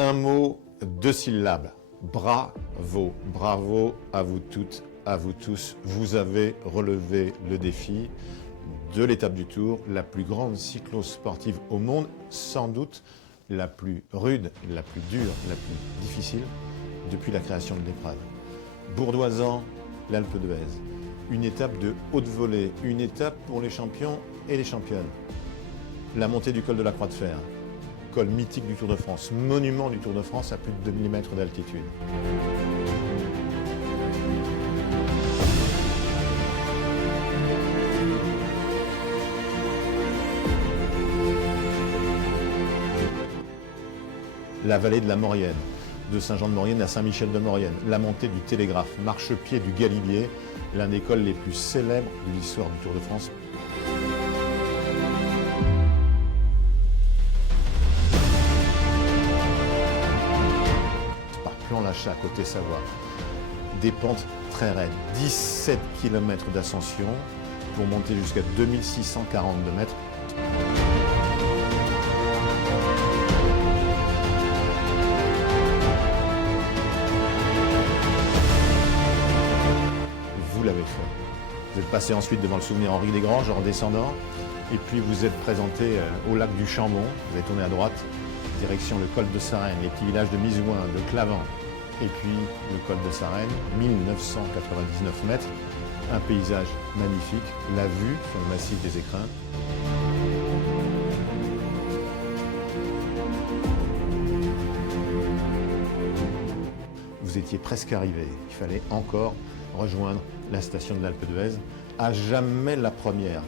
Un mot, 2 syllabes. Bravo. Bravo à vous toutes, à vous tous. Vous avez relevé le défi de l'étape du Tour, la plus grande cyclo-sportive au monde, sans doute la plus rude, la plus dure, la plus difficile depuis la création de l'épreuve. Bourdoisan, l'Alpe d'Huez. Une étape de haute volée, une étape pour les champions et les championnes. La montée du col de la Croix de Fer, col mythique du Tour de France, monument du Tour de France à plus de 2000 mètres d'altitude. La vallée de la Maurienne, de Saint-Jean-de-Maurienne à Saint-Michel-de-Maurienne, la montée du Télégraphe, marchepied du Galibier, l'un des cols les plus célèbres de l'histoire du Tour de France. Par Plan-Lachat, côté Savoie, des pentes très raides, 17 km d'ascension pour monter jusqu'à 2642 mètres. Vous l'avez fait. Vous êtes passé ensuite devant le souvenir Henri Desgranges en descendant, et puis vous êtes présenté au lac du Chambon. Vous avez tourné à droite, direction le col de Sarenne, les petits villages de Misouin, de Clavant, et puis le col de Sarenne, 1999 mètres, un paysage magnifique, la vue sur le massif des Écrins. Vous étiez presque arrivé, il fallait encore rejoindre la station de l'Alpe d'Huez. À jamais la première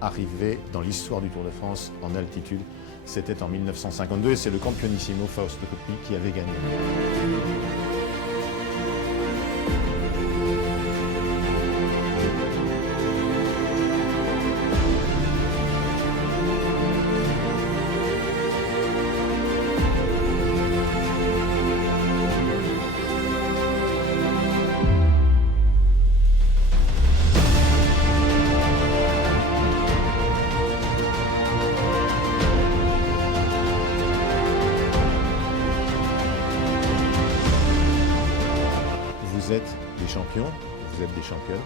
arrivée dans l'histoire du Tour de France en altitude. C'était en 1952 et c'est le campionissimo Fausto Coppi qui avait gagné. Vous êtes des champions, vous êtes des championnes.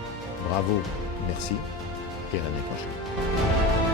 Bravo, merci et à l'année prochaine.